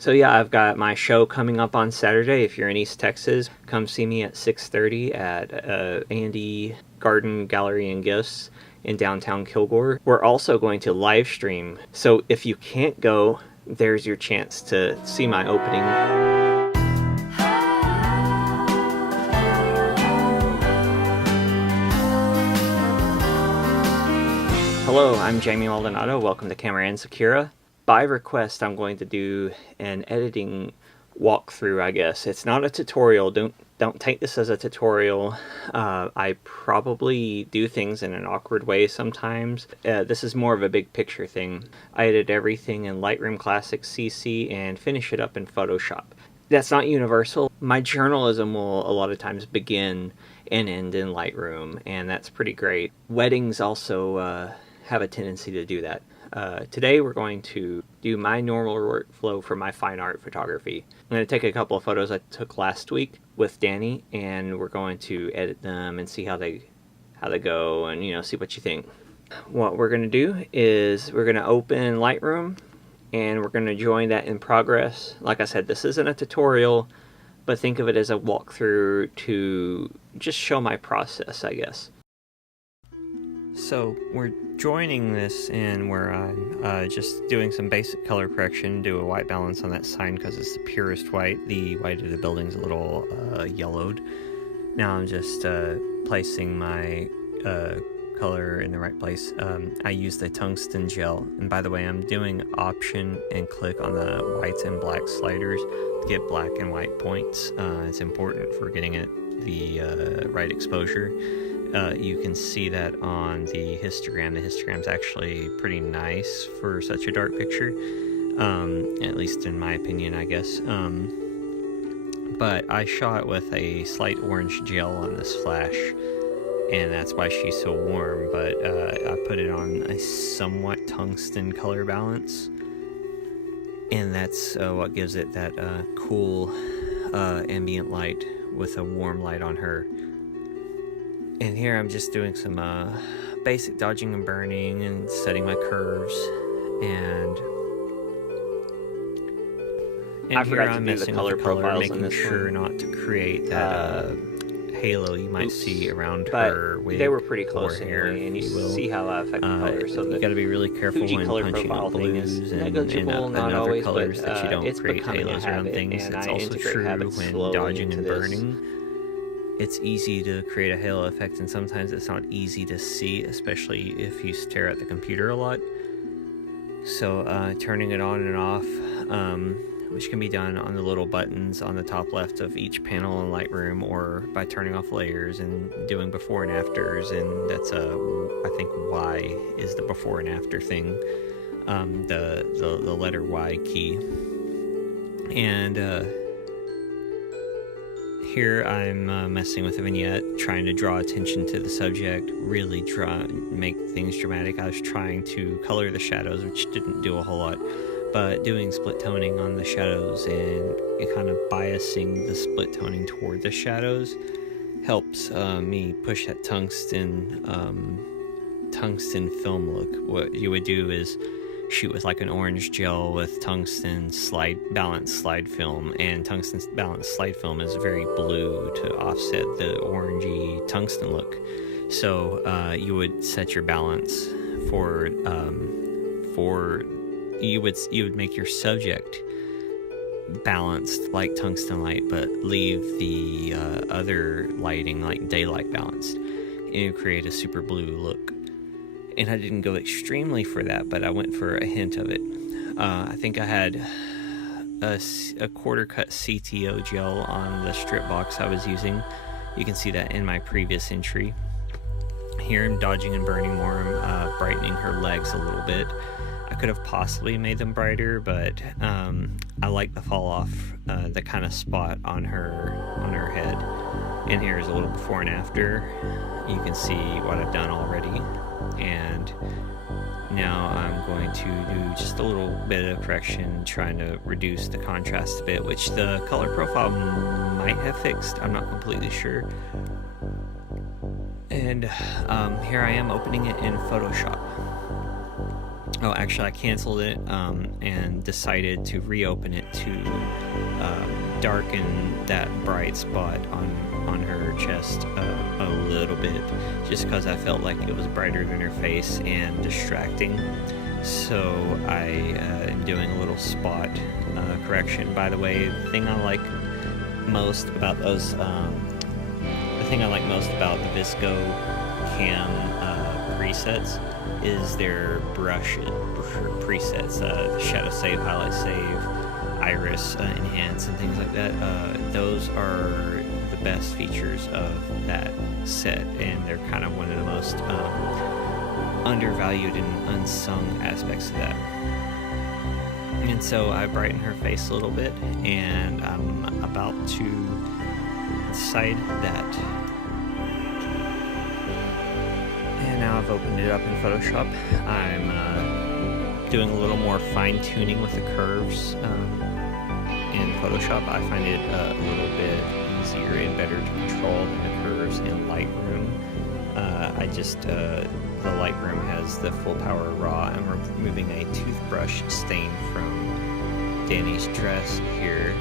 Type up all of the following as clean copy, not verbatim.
So yeah, I've got my show coming up on Saturday. If you're in East Texas, come see me at 6:30 at Andy Garden Gallery and Gifts in downtown Kilgore. We're also going to live stream. So if you can't go, there's your chance to see my opening. Hello, I'm Jamie Maldonado. Welcome to Camera and Sakura. By request, I'm going to do an editing walkthrough, I guess. It's not a tutorial. Don't take this as a tutorial. I probably do things in an awkward way sometimes. This is more of a big picture thing. I edit everything in Lightroom Classic CC and finish it up in Photoshop. That's not universal. My journalism will a lot of times begin and end in Lightroom, and that's pretty great. Weddings also have a tendency to do that. Today we're going to do my normal workflow for my fine art photography. I'm going to take a couple of photos I took last week with Danny, and we're going to edit them and see how they go, and see what you think. What we're going to do is we're going to open Lightroom and we're going to join that in progress. Like I said, this isn't a tutorial, but think of it as a walkthrough to just show my process, I guess. So we're joining this in where I'm just doing some basic color correction, do a white balance on that sign because it's the purest white. The white of the building's a little yellowed. Now I'm just placing my color in the right place. I use the tungsten gel, and by the way, I'm doing Option and click on the whites and black sliders to get black and white points. It's important for getting it the right exposure. You can see that on the histogram. The histogram's actually pretty nice for such a dark picture, at least in my opinion, I guess. But I shot with a slight orange gel on this flash, and that's why she's so warm, but I put it on a somewhat tungsten color balance, and that's what gives it that cool ambient light with a warm light on her. And here I'm just doing some basic dodging and burning and setting my curves, and here I'm messing with the color, making sure not to create that halo you might see around her wig. They were pretty close anyway, and you see how I affect the color. So you got to be really careful when punching out blues and other colors that you don't create halos around things. It's also true when dodging and burning. It's easy to create a halo effect, and sometimes it's not easy to see, especially if you stare at the computer a lot. So turning it on and off, which can be done on the little buttons on the top left of each panel in Lightroom, or by turning off layers and doing before and afters, and that's I think Y is the before and after thing, the letter Y key. And here I'm messing with a vignette, trying to draw attention to the subject, really make things dramatic. I was trying to color the shadows, which didn't do a whole lot, but doing split toning on the shadows and kind of biasing the split toning toward the shadows helps me push that tungsten film look. What you would do is shoot with like an orange gel with tungsten balanced slide film, and tungsten balanced slide film is very blue to offset the orangey tungsten look. So you would set your balance for you would make your subject balanced like tungsten light, but leave the other lighting like daylight balanced, and you create a super blue look. And I didn't go extremely for that, but I went for a hint of it. I think I had a quarter cut CTO gel on the strip box I was using. You can see that in my previous entry. Here I'm dodging and burning more. I'm brightening her legs a little bit. I could have possibly made them brighter, but I like the fall off, the kind of spot on her head. And here's a little before and after. You can see what I've done already. And now I'm going to do just a little bit of correction, trying to reduce the contrast a bit, which the color profile might have fixed. I'm not completely sure. And here I am opening it in Photoshop. Oh, actually, I canceled it and decided to reopen it to darken that bright spot on her chest a little bit, just because I felt like it was brighter than her face and distracting. So I am doing a little spot correction. By the way, the thing I like most about those, the thing I like most about the Visco Cam presets is their brush presets, the shadow save, highlight save, iris enhance, and things like that. Those are the best features of that set, and they're kind of one of the most undervalued and unsung aspects of that. And so I brighten her face a little bit, and I'm about to decide that. And now I've opened it up in Photoshop. I'm doing a little more fine-tuning with the curves in Photoshop. I find it a little bit easier and better to control than the curves in Lightroom. The Lightroom has the full power raw. I'm removing a toothbrush stain from Danny's dress here,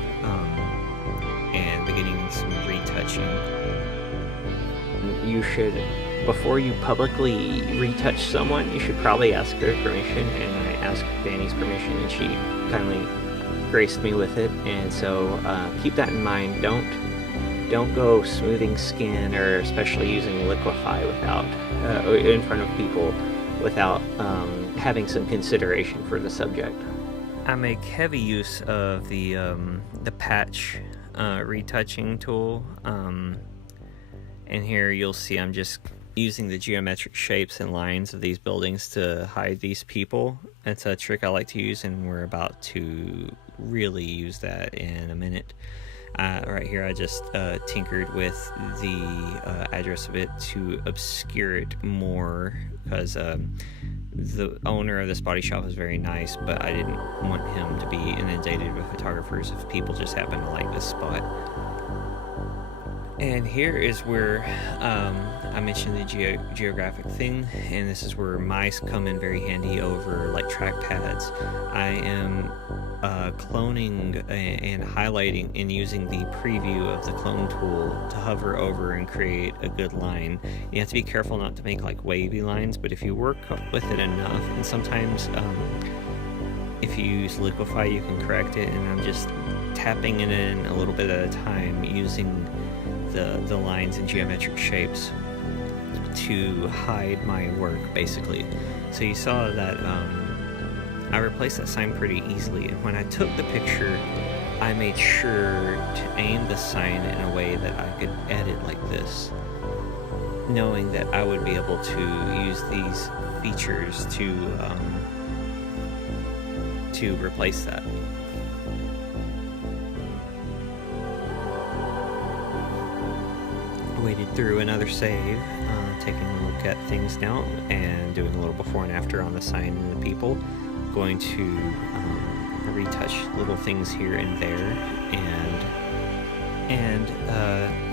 and beginning some retouching. You should, before you publicly retouch someone, you should probably ask their permission, and I asked Danny's permission, and she kindly graced me with it. And so keep that in mind. Don't go smoothing skin, or especially using Liquify without in front of people without having some consideration for the subject. I make heavy use of the patch retouching tool, and here you'll see I'm just using the geometric shapes and lines of these buildings to hide these people. It's a trick I like to use, and we're about to really use that in a minute. Right here I just tinkered with the address of it to obscure it more, because the owner of this body shop was very nice, but I didn't want him to be inundated with photographers if people just happen to like this spot. And here is where I mentioned the geographic thing, and this is where mice come in very handy over like trackpads. I am cloning and highlighting and using the preview of the clone tool to hover over and create a good line. You have to be careful not to make like wavy lines, but if you work with it enough, and sometimes if you use Liquify you can correct it, and I'm just tapping it in a little bit at a time using the lines and geometric shapes to hide my work, basically. So you saw that I replaced that sign pretty easily, and when I took the picture I made sure to aim the sign in a way that I could edit like this, knowing that I would be able to use these features to replace that. Waited through another save, taking a look at things now and doing a little before and after on the sign and the people. Going to retouch little things here and there, and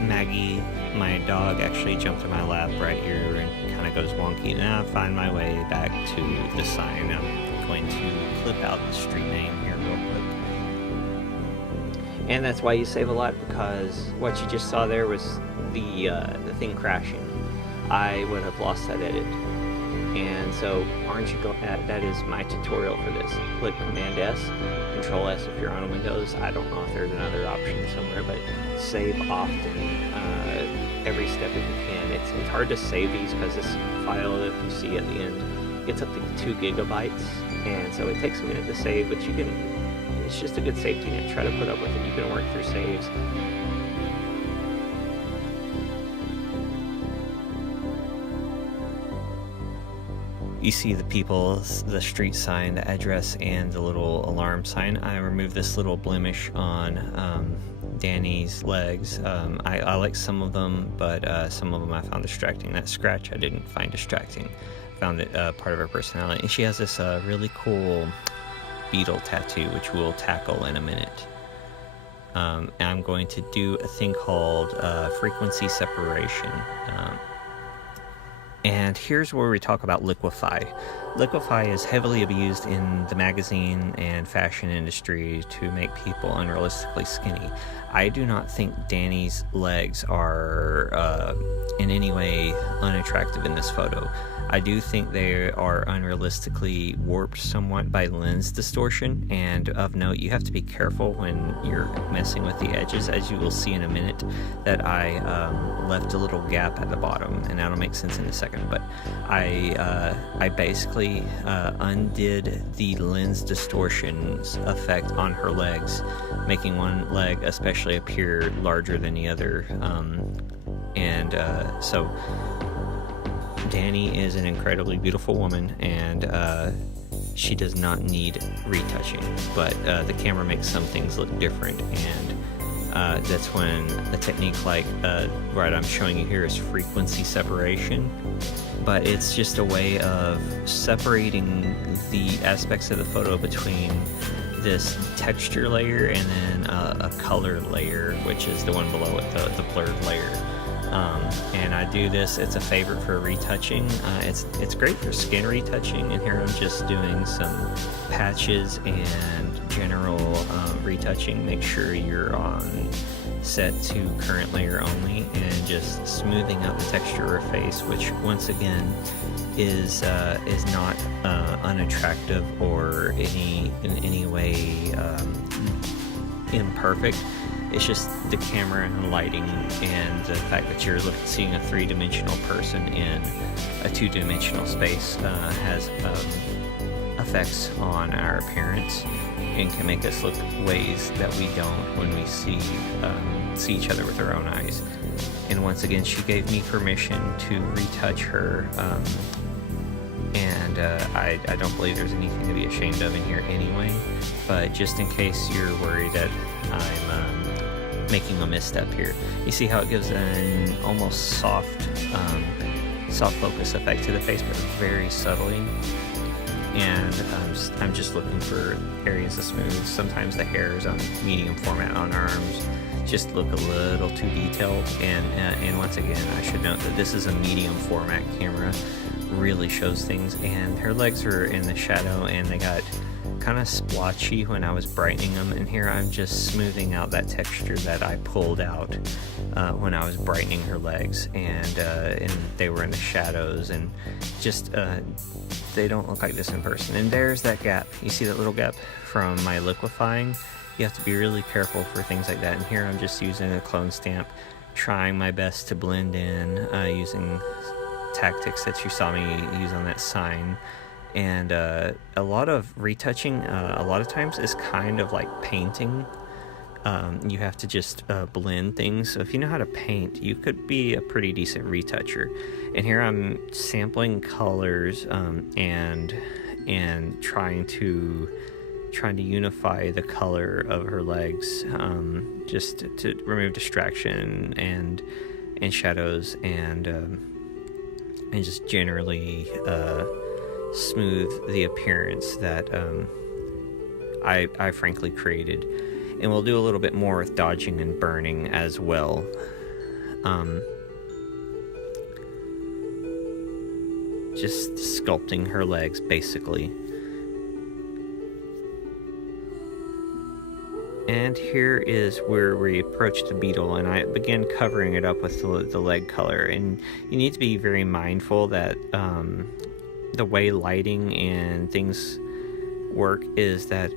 Maggie, my dog, actually jumped in my lap right here and kind of goes wonky. Now I find my way back to the sign. I'm going to clip out the street name here real quick. And that's why you save a lot, because what you just saw there was the thing crashing. I would have lost that edit. And so aren't you glad that is my tutorial for this? Click Command S, Control S if you're on Windows. I don't know if there's another option somewhere, but save often, every step if you can. It's hard to save these because this file, if you see at the end, gets up to 2 gigabytes, and so it takes a minute to save, but you can, it's just a good safety net. Try to put up with it. You can work through saves. You see the people, the street sign, the address, and the little alarm sign. I removed this little blemish on Danny's legs. I like some of them, but some of them I found distracting. That scratch I didn't find distracting. I found it part of her personality. And she has this really cool beetle tattoo, which we'll tackle in a minute. I'm going to do a thing called frequency separation. And here's where we talk about Liquify. Liquify is heavily abused in the magazine and fashion industry to make people unrealistically skinny. I do not think Danny's legs are in any way unattractive in this photo. I do think they are unrealistically warped somewhat by lens distortion, and of note, you have to be careful when you're messing with the edges, as you will see in a minute, that I left a little gap at the bottom, and that'll make sense in a second, but I basically undid the lens distortions effect on her legs, making one leg especially appear larger than the other, so Danny is an incredibly beautiful woman, and she does not need retouching, but the camera makes some things look different, and that's when a technique like what I'm showing you here is frequency separation, but it's just a way of separating the aspects of the photo between this texture layer and then a color layer, which is the one below it, the blurred layer. And I do this, it's a favorite for retouching. It's great for skin retouching, and here I'm just doing some patches and general retouching. Make sure you're on set to current layer only, and just smoothing out the texture of her face, which once again is not unattractive or in any way imperfect. It's just the camera and the lighting and the fact that you're seeing a three-dimensional person in a two-dimensional space has effects on our appearance and can make us look ways that we don't when we see each other with our own eyes. And once again, she gave me permission to retouch her, and I don't believe there's anything to be ashamed of in here anyway, but just in case you're worried that I'm making a misstep here, you see how it gives an almost soft focus effect to the face, but very subtly. And I'm just looking for areas of smooth. Sometimes the hairs on medium format on arms just look a little too detailed, and once again, I should note that this is a medium format camera, really shows things, and her legs are in the shadow and they got kind of splotchy when I was brightening them, and here I'm just smoothing out that texture that I pulled out when I was brightening her legs, and they were in the shadows, and just they don't look like this in person. And there's that gap, you see that little gap from my liquefying. You have to be really careful for things like that, and here I'm just using a clone stamp, trying my best to blend in using tactics that you saw me use on that sign. And a lot of retouching a lot of times is kind of like painting. You have to just blend things. So if you know how to paint, you could be a pretty decent retoucher. And here I'm sampling colors and trying to unify the color of her legs, just to remove distraction and shadows, and just generally smooth the appearance that I frankly created. And we'll do a little bit more with dodging and burning as well. Just sculpting her legs basically. And here is where we approach the beetle, and I begin covering it up with the leg color. And you need to be very mindful that the way lighting and things work is that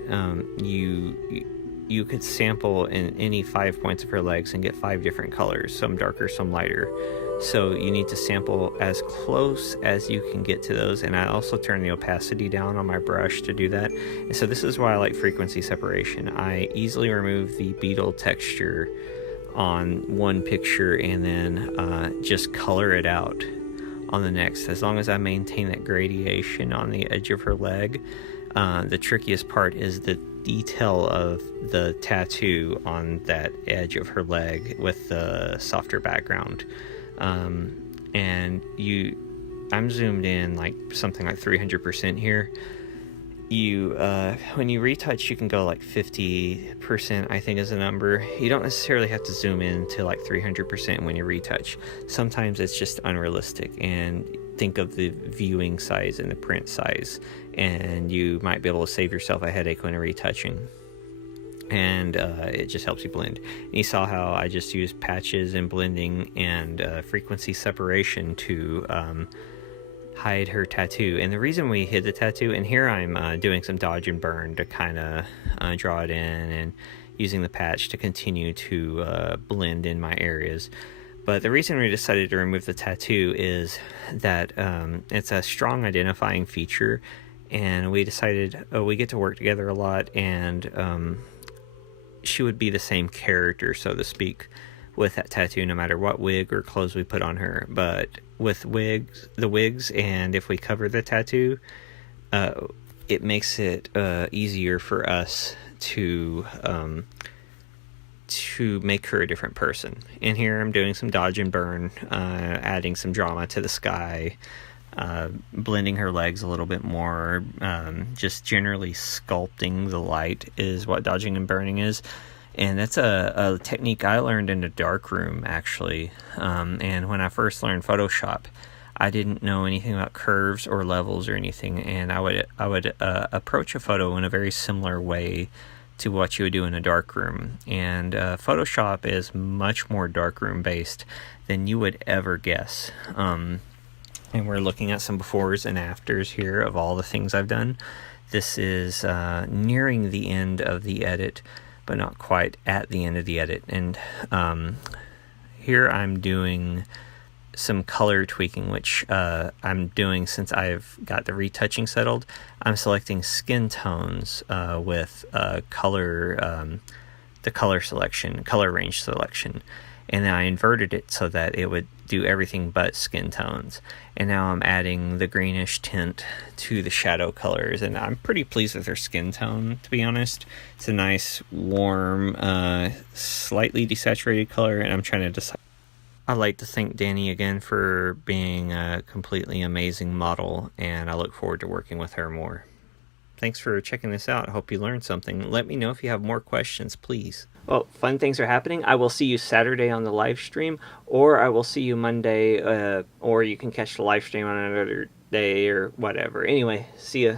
you could sample in any 5 points of her legs and get 5 different colors, some darker, some lighter. So you need to sample as close as you can get to those, and I also turn the opacity down on my brush to do that. And so this is why I like frequency separation. I easily remove the beetle texture on one picture and then just color it out on the next, as long as I maintain that gradation on the edge of her leg. The trickiest part is the detail of the tattoo on that edge of her leg with the softer background. And I'm zoomed in like something like 300% here, you when you retouch, you can go like 50%, I think is a number. You don't necessarily have to zoom in to like 300% when you retouch. Sometimes it's just unrealistic, and think of the viewing size and the print size, and you might be able to save yourself a headache when retouching. And it just helps you blend. And you saw how I just used patches and blending and frequency separation to hide her tattoo. And the reason we hid the tattoo, and here I'm doing some dodge and burn to kind of draw it in, and using the patch to continue to blend in my areas. But the reason we decided to remove the tattoo is that it's a strong identifying feature, and we decided we get to work together a lot, and she would be the same character, so to speak, with that tattoo, no matter what wig or clothes we put on her. But with the wigs, and if we cover the tattoo, it makes it easier for us to make her a different person. And here I'm doing some dodge and burn, adding some drama to the sky, blending her legs a little bit more, just generally sculpting the light is what dodging and burning is. And that's a technique I learned in a darkroom, actually. And when I first learned Photoshop, I didn't know anything about curves or levels or anything, and I would approach a photo in a very similar way to what you would do in a darkroom. And Photoshop is much more darkroom based than you would ever guess. And we're looking at some befores and afters here of all the things I've done. This is nearing the end of the edit, but not quite at the end of the edit. And here I'm doing some color tweaking, which I'm doing since I've got the retouching settled. I'm selecting skin tones with the color range selection. And then I inverted it so that it would do everything but skin tones. And now I'm adding the greenish tint to the shadow colors, and I'm pretty pleased with her skin tone, to be honest. It's a nice, warm, slightly desaturated color, and I'm trying to decide. I'd like to thank Danny again for being a completely amazing model, and I look forward to working with her more. Thanks for checking this out. I hope you learned something. Let me know if you have more questions, please. Well, fun things are happening. I will see you Saturday on the live stream, or I will see you Monday, or you can catch the live stream on another day or whatever. Anyway, see ya.